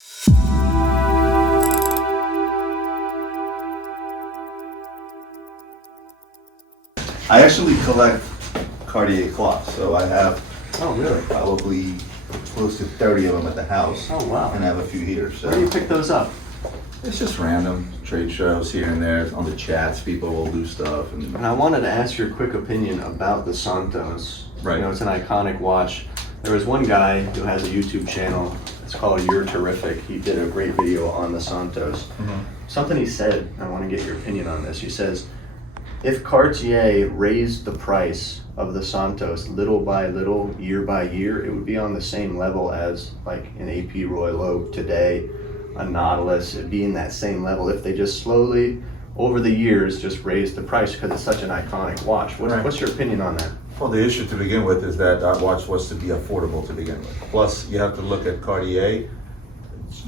I actually collect Cartier clocks, so I have Oh, really? probably close to 30 of them at the house. Oh, wow. And I have a few here, so. Where do you pick those up? It's just random trade shows here and there. On the chats, people will do stuff. And I wanted to ask your quick opinion about the Santos. Right. You know, it's an iconic watch. There was one guy who has a YouTube channel. It's called You're Terrific. He did a great video on the Santos. Mhm. Something he said, I want to get your opinion on this. He says, if Cartier raised the price of the Santos little by little, year by year, it would be on the same level as like an AP Royal Oak today, a Nautilus. It'd be in that same level if they just slowly, over the years, just raised the price because it's such an iconic watch. Right. What's your opinion on that? Well, the issue to begin with is that that watch was to be affordable to begin with. Plus, you have to look at Cartier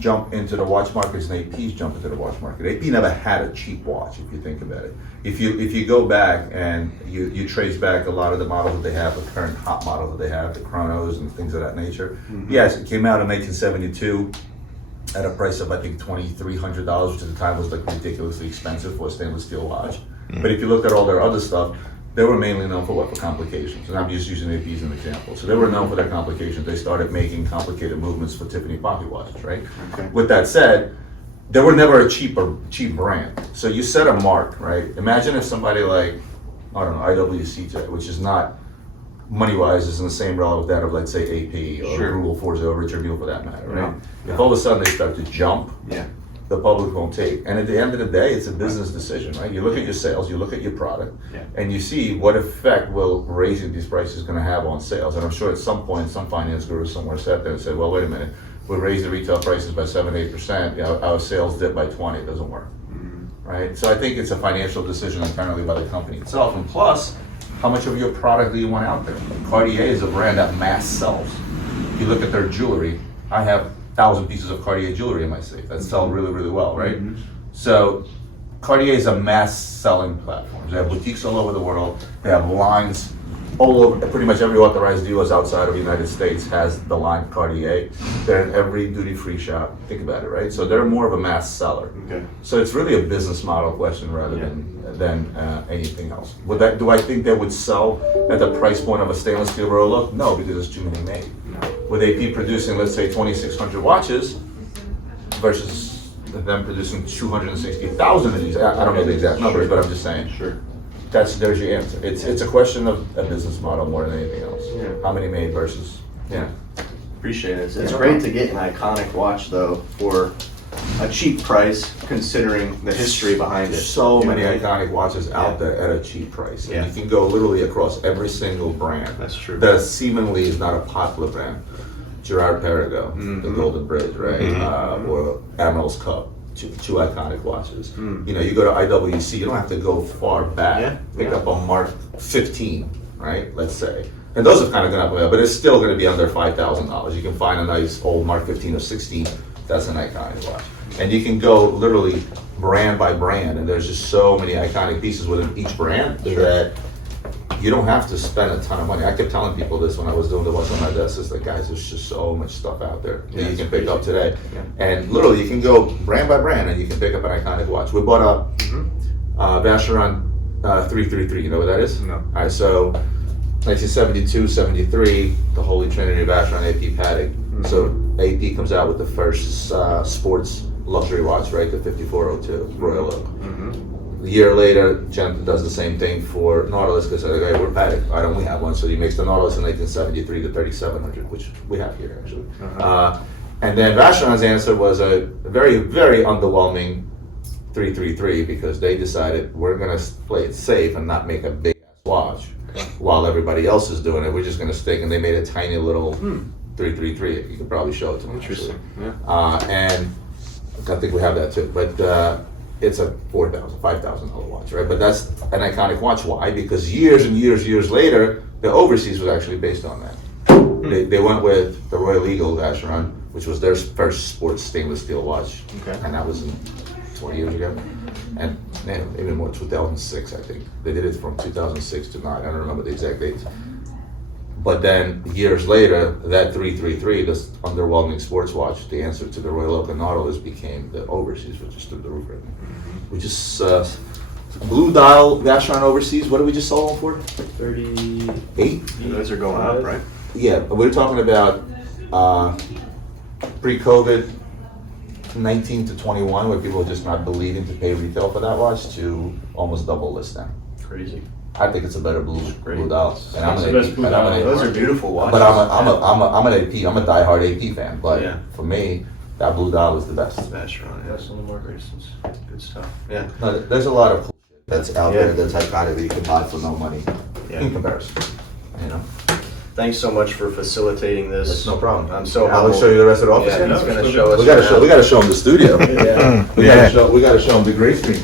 jump into the watch markets and AP's jump into the watch market. AP never had a cheap watch, if you think about it. If you go back and you trace back a lot of the models that they have, the current hot models that they have, the chronos and things of that nature. Mm-hmm. Yes, it came out in 1972 at a price of I think $2,300, which at the time was like ridiculously expensive for a stainless steel watch. Mm-hmm. But if you look at all their other stuff, they were mainly known for what? For complications. And I'm just using APs as an example. So they were known for their complications. They started making complicated movements for Tiffany pocket watches, right? Okay. With that said, they were never a cheap brand. So you set a mark, right? Imagine if somebody like, I don't know, IWC today, which is not money-wise, is in the same realm of that of, let's say, AP or Sure. Rule 40 or Richard Mille for that matter, right? Yeah. If all of a sudden they start to jump, Yeah. the public won't take. And at the end of the day, it's a business decision, right? You look at your sales, you look at your product, Yeah. and you see what effect will raising these prices going to have on sales. And I'm sure at some point, some finance guru somewhere sat there and said, well, wait a minute, we raise the retail prices by 7-8%, you know, our sales dip by 20, it doesn't work, right? So I think it's a financial decision internally by the company itself. And plus, how much of your product do you want out there? Cartier is a brand that mass sells. If you look at their jewelry, I have 1,000 pieces of Cartier jewelry in my safe that sell really, really well, right? Mm-hmm. So Cartier is a mass selling platform. They have boutiques all over the world. They have lines all over. Pretty much every authorized dealers outside of the United States has the line Cartier. They're in every duty-free shop. Think about it, right? So they're more of a mass seller. Okay. So it's really a business model question rather than anything else. Do I think they would sell at the price point of a stainless steel Royal Oak? No, because there's too many made. With AP producing, let's say, 2,600 watches versus them producing 260,000 of these. I don't know the exact numbers, but I'm just saying. Sure. There's your answer. It's a question of a business model more than anything else. Yeah. How many made versus, Appreciate it. It's great to get an iconic watch though for a cheap price, considering the history behind it. So You know many what I mean? iconic watches out there at a cheap price. And Yeah. you can go literally across every single brand. That's true. That seemingly is not a popular brand. Gerard Perregaux, the Golden Bridge, right? Or Admiral's Cup. Two iconic watches. You know, you go to IWC, you don't have to go far back. Yeah. Pick up a Mark 15, right? Let's say. And those have kind of gone up, but it's still going to be under $5,000. You can find a nice old Mark 15 or 16. That's an iconic watch. And you can go literally brand by brand, and there's just so many iconic pieces within each brand that you don't have to spend a ton of money. I kept telling people this when I was doing the What's on My Desk, is that guys, there's just so much stuff out there that you can pick up today. Yeah. And literally, you can go brand by brand and you can pick up an iconic watch. We bought a Vacheron 333, you know what that is? No. All right, so 1972, 73, the Holy Trinity of Vacheron AP Patek. So AP comes out with the first sports luxury watch, right? The 5402 Royal Oak. A year later, Gent does the same thing for Nautilus because okay, we're Patek. Why don't we have one? So he makes the Nautilus in 1973, the 3700, which we have here actually. And then Vacheron's answer was a very, very underwhelming 333 because they decided we're going to play it safe and not make a big ass watch while everybody else is doing it. We're just going to stick, and they made a tiny little 333. You could probably show it to me. Interesting. And I think we have that too. But it's a $4,000, $5,000 watch, right? But that's an iconic watch. Why? Because years and years later, the overseas was actually based on that. They went with the Royal Eagle Vacheron, which was their first sports stainless steel watch, and that was 20 years ago. And man, even more, 2006, I think. They did it from 2006 to 9. I don't remember the exact dates. But then years later, that 333, this underwhelming sports watch, the answer to the Royal Oak Nautilus became the Overseas, which is through the roof right now. We just, blue dial Vacheron Overseas, what did we just sell them for? 38. Those are going up, right? Yeah, we're talking about pre-COVID, 19 to 21, where people were just not believing to pay retail for that watch, to almost double list now. Crazy. I think it's a better blue dial. And I'm It's an the best AP, blue and I'm dial. an Those AP. are beautiful watches. But I'm an AP. I'm a diehard AP fan. But Yeah. for me, that blue dial is the best. Vacheron, yeah. That's one of the more greatest. Good stuff. Yeah. No, there's a lot of cool shit that's out Yeah. there that's iconic that you can buy for no money Yeah. in comparison. You know, Thanks so much for facilitating this. that's no problem. I'm so Alex, humbled. show you the rest of the office. Yeah, here? he's gonna show us. We gotta around. show. We gotta show him the studio. Yeah. We gotta show him the great screen.